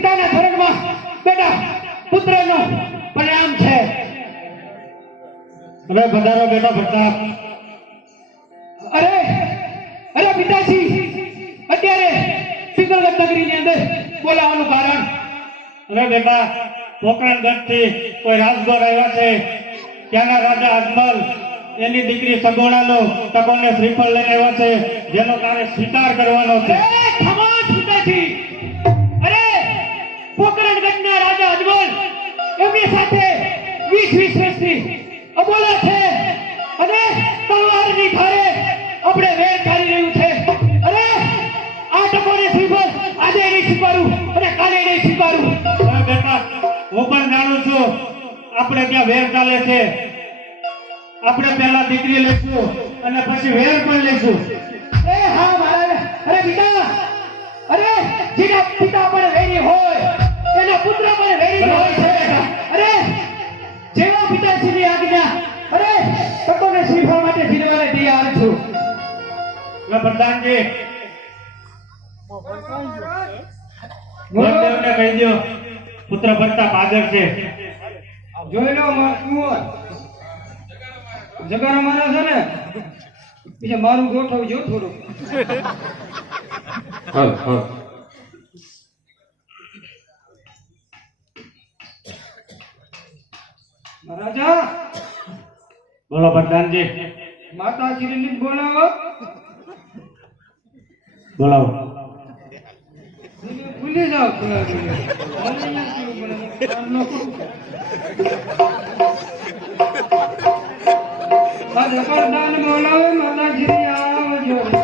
પિતાના ધર્મમાં બેટા પુત્રનો પરિણામ છે. હવે વધારો બેટા પ્રતાપ. અરે અરે પિતાજી, અત્યારે સિકલગઢ નગરીની અંદર બોલાવવાનું કારણ? હવે બેટા પોકરણગઢ થી કોઈ રાજગોર આવ્યા છે. ત્યાંના રાજા અજમલ એની દીકરી સગોણાનો તકોને શ્રીફળ લઈને આવ્યા છે, જેનો તારે સ્વીકાર કરવાનો છે. ખમાન પિતાજી, અરે પોકરણગઢના રાજા અજમલ એમની સાથે 20 વર્ષથી અબોલા છે અને તલવારની ધારે આપણે વેર કરી રહ્યું છે. અરે આ ટકોરે શ્રીફળ આજે નહીં સ્વીકારું અને કાલે નહીં સ્વીકારું. હવે બેટા હું પણ જાણું છું આપણે ત્યાં વેર ચાલે છે. આપણે પહેલા દીકરી લઈશું અને પછી વેર પણ લઈશું. એ હા મહારાજ. અરે પિતા, અરે જેના પિતા પણ વેરી હોય એના પુત્ર પણ વેરી હોય છે. અરે જેવા પિતાશ્રીની આજ્ઞા, અરે તકોને શ્રીફળ માટે જીરવાને તૈયાર છું. હવે પ્રધાનજી ગુરુદેવને કહી દો પુત્ર પ્રતાપ હાજર છે. જોઈ લો કુંવર, જગારા મારા છે ને પછી મારું ગોઠવજો થોડું. હા હા મહારાજા, બોલો પ્રધાનજી. માતાશ્રીને બોલાવો. બોલાવો. ભૂલી જાઓ. જબરદાન બોલાવે માતાશ્રી આવજો.